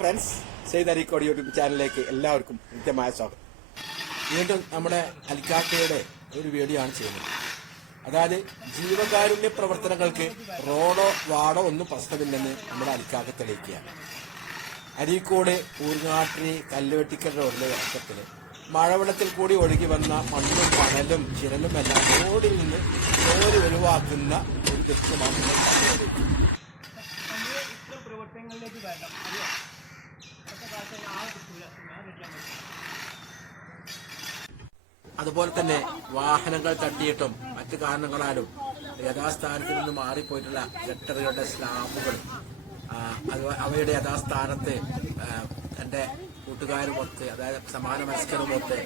Friends Syed Areekode YouTube ചാനലിലേക്ക് എല്ലാവർക്കും കൃത്യമായ സ്വാഗതം. വീണ്ടും നമ്മുടെ അൽക്കാക്കയുടെ ഒരു വീഡിയോ ആണ് ചെയ്യുന്നത്. അതായത് ജീവകാരുണ്യ പ്രവർത്തനങ്ങൾക്ക് റോഡോ വാടോ ഒന്നും പ്രശ്നമില്ലെന്ന് നമ്മുടെ അൽക്കാക്ക തെളിയിക്കുകയാണ്. അരീക്കോട് ഊർങ്ങാട്ടിരി കല്ലുവെട്ടിക്കൽ റോഡിലെ ഇറക്കത്തിൽ മഴവെള്ളത്തിൽ കൂടി ഒഴുകി വന്ന മണ്ണും മണലും ചിരലും എല്ലാം റോഡിൽ നിന്ന് ജോലി ഒഴിവാക്കുന്ന ഒരു ദൃശ്യമാണ് അതുപോലെ തന്നെ വാഹനങ്ങൾ തട്ടിയിട്ടും മറ്റു കാരണങ്ങളാലും യഥാസ്ഥാനത്ത് നിന്ന് മാറിപ്പോയിട്ടുള്ള ഗട്ടറുകളുടെ സ്ലാബുകൾ അവയുടെ യഥാസ്ഥാനത്ത് ആ, എന്റെ കൂട്ടുകാരുമൊത്ത് അതായത് സമാന മനസ്കരുമൊത്ത്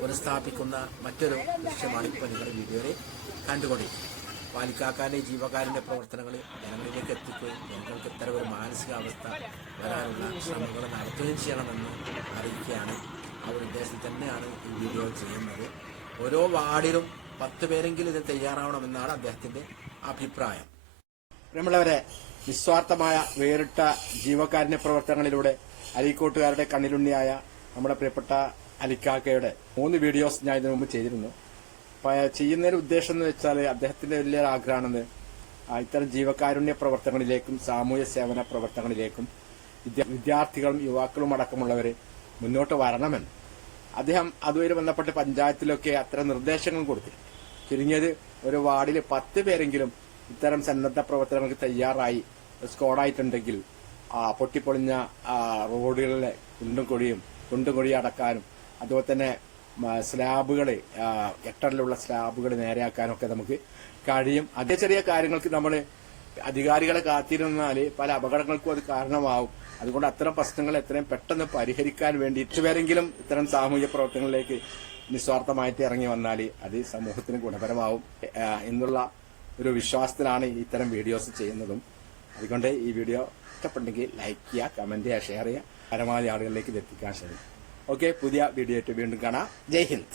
പുനഃസ്ഥാപിക്കുന്ന മറ്റൊരു ദൃശ്യമാണ് ഇപ്പോൾ നിങ്ങൾ വീഡിയോയിൽ കണ്ടുകൊണ്ടിരിക്കുന്നത് പാലിക്കാക്കാന്റെ ജീവകാരന്റെ പ്രവർത്തനങ്ങൾ ജനങ്ങളിലേക്ക് എത്തിക്കുകയും ജനങ്ങൾക്ക് ഇത്തരം ഒരു മാനസികാവസ്ഥ വരാനുള്ള ശ്രമങ്ങൾ നടത്തുകയും ചെയ്യണമെന്ന് അറിയിക്കുകയാണ്. ആ ഒരു ഉദ്ദേശത്തിൽ തന്നെയാണ് ഈ വീഡിയോ ചെയ്യുന്നത്. ഓരോ വാർഡിലും പത്ത് പേരെങ്കിലും ഇത് തയ്യാറാവണമെന്നാണ് അദ്ദേഹത്തിന്റെ അഭിപ്രായം. നമ്മളവരെ നിസ്വാർത്ഥമായ വേറിട്ട ജീവകാരുണ്യ പ്രവർത്തനങ്ങളിലൂടെ അരീക്കോട്ടുകാരുടെ കണ്ണിലുണ്ണിയായ നമ്മുടെ പ്രിയപ്പെട്ട അലിക്കാക്കയുടെ മൂന്ന് വീഡിയോസ് ഞാൻ ഇതിനു മുമ്പ് ചെയ്തിരുന്നു. ചെയ്യുന്നതിന്റെ ഉദ്ദേശം എന്ന് വെച്ചാൽ അദ്ദേഹത്തിന്റെ വലിയൊരു ആഗ്രഹമാണെന്ന് ഇത്തരം ജീവകാരുണ്യ പ്രവർത്തനങ്ങളിലേക്കും സാമൂഹ്യ സേവന പ്രവർത്തനങ്ങളിലേക്കും വിദ്യാർത്ഥികളും യുവാക്കളും അടക്കമുള്ളവർ മുന്നോട്ട് വരണമെന്ന്. അദ്ദേഹം അതുവരെ ബന്ധപ്പെട്ട് പഞ്ചായത്തിലൊക്കെ അത്തരം നിർദ്ദേശങ്ങൾ കൊടുത്തു ചുരുങ്ങിയത് ഒരു വാർഡിൽ പത്ത് പേരെങ്കിലും ഇത്തരം സന്നദ്ധ പ്രവർത്തനങ്ങൾക്ക് തയ്യാറായി സ്കോഡായിട്ടുണ്ടെങ്കിൽ പൊട്ടിപ്പൊളിഞ്ഞ റോഡുകളിലെ കുണ്ടും കൊടിയും കുണ്ടും കൊടി അടക്കാനും അതുപോലെ തന്നെ സ്ലാബുകൾ എട്ടറിലുള്ള സ്ലാബുകൾ നേരെയാക്കാനൊക്കെ നമുക്ക് കഴിയും. അതേ ചെറിയ കാര്യങ്ങൾക്ക് നമ്മൾ അധികാരികളെ കാത്തിരുന്നാൽ പല അപകടങ്ങൾക്കും അത് കാരണമാവും. അതുകൊണ്ട് അത്തരം പ്രശ്നങ്ങൾ എത്രയും പെട്ടെന്ന് പരിഹരിക്കാൻ വേണ്ടി ഇട്ടുവരെങ്കിലും ഇത്തരം സാമൂഹ്യ പ്രവർത്തനങ്ങളിലേക്ക് നിസ്വാർത്ഥമായിട്ട് ഇറങ്ങി വന്നാൽ അത് സമൂഹത്തിന് ഗുണപരമാവും എന്നുള്ള ഒരു വിശ്വാസത്തിലാണ് ഇത്തരം വീഡിയോസ് ചെയ്യുന്നതും. അതുകൊണ്ട് ഈ വീഡിയോ ഇഷ്ടപ്പെട്ടെങ്കിൽ ലൈക്ക് ചെയ്യുക കമന്റ് ചെയ്യുക ഷെയർ ചെയ്യുക. പരമാവധി ആളുകളിലേക്ക് എത്തിക്കാൻ ശ്രമിക്കും ഓക്കെ പുതിയ വീഡിയോ ആയിട്ട് വീണ്ടും കാണാം. ജയ് ഹിന്ദ്.